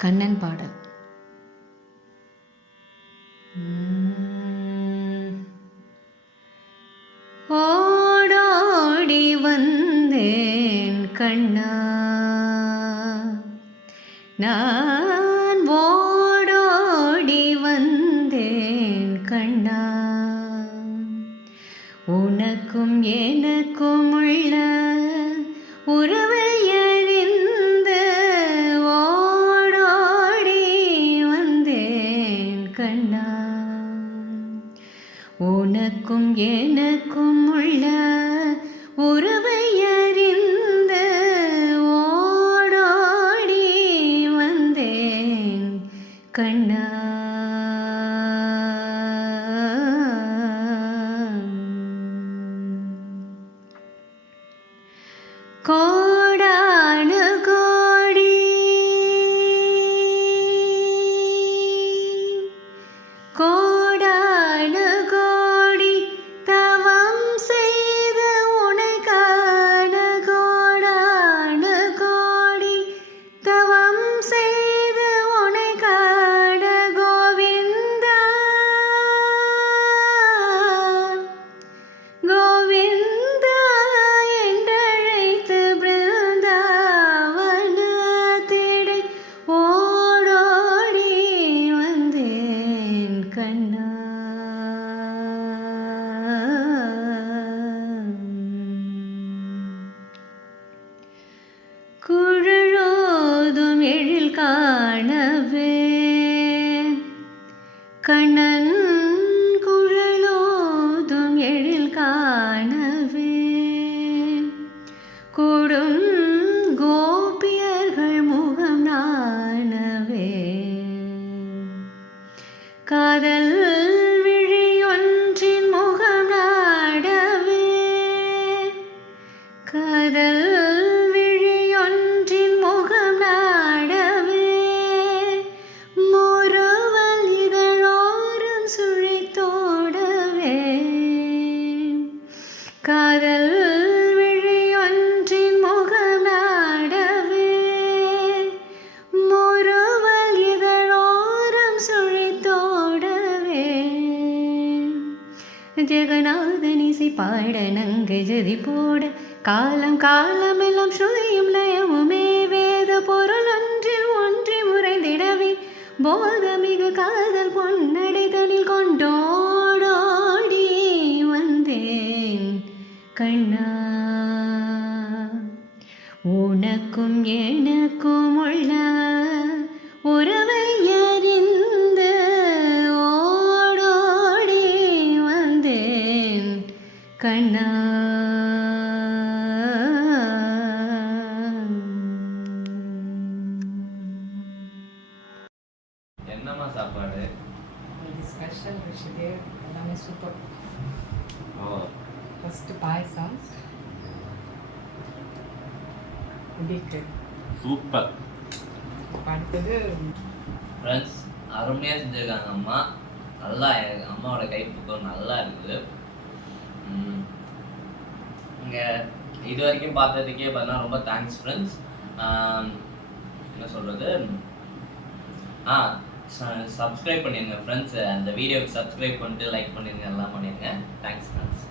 கண்ணன் பாடல். ஓடோடி வந்தேன் கண்ணா, நான் ஓடோடி வந்தேன் கண்ணா, உனக்கும் எனக்கும் உள்ள உறவை அறிந்து ஓடோடி வந்தேன் கண்ணா, உனக்கும் எனக்கும் உள்ள உறவை அறிந்து ஓடோடி வந்தேன் கண்ணா. கோடானு கோடி கோடானு கோடி தவம் செய்த உனை காண, கோடானு கோடி தவம் செய்த உனை காண, கோவிந்தா கோவிந்தா என்றழைத்து பிருந்தாவனத்திடை ஓடோடி வந்தேன் கண்ணா. குழலோதும் எழில் காணவே கண்ணன், குழலோதும் எழில் காணவே கூடும் கோபியர்கள் முகம் நாணவே, காதல் விழியொன்றின் முகம் நாடவே, காதல் விழியொன்றின் முகம் நாடவே, முறுவல் இதழோரம் சுழித்தோடவே, காதல் விழியொன்றின் முகம் நாடவே, முறுவல் இதழோரம் சுழித்தோடவே, ஜெகநாதன் இசை பாட நங்கை ஜதி போட, காலம் காலமெல்லாம் ஸ்ருதியும் லயமுமே வேத பொருள் ஒன்றில் ஒன்றி முறைந்திடவே, போதமிகு காதல் பொன்னடைதலில் கொண்டோடோடி வந்தேன் கண்ணா, உனக்கும் எனக்கும் உள்ள உறவை அறிந்து ஓடோடி வந்தேன் கண்ணா. என்னம்மா சாப்பாடு? இது ஸ்பெஷல் ரிஷிதேவ், எல்லாமே சூப்பர். ஓ, ஃபஸ்ட்டு பாயசம் இருக்கு, சூப்பர். அடுத்தது ஃப்ரெண்ட்ஸ், அருமையாக செஞ்சுருக்காங்க அம்மா. நல்லா அம்மாவோட கைப்பக்குவம் நல்லா இருக்குது. இங்கே இது வரைக்கும் பார்த்ததுக்கே பார்த்தீங்கன்னா ரொம்ப தேங்க்ஸ் ஃப்ரெண்ட்ஸ். என்ன சொல்கிறது, சப்ஸ்கிரைப் பண்ணிடுங்க ஃப்ரெண்ட்ஸ். அந்த வீடியோக்கு சப்ஸ்கிரைப் பண்ணிட்டு லைக் பண்ணிடுங்க, எல்லாம் பண்ணிடுங்க. Thanks friends.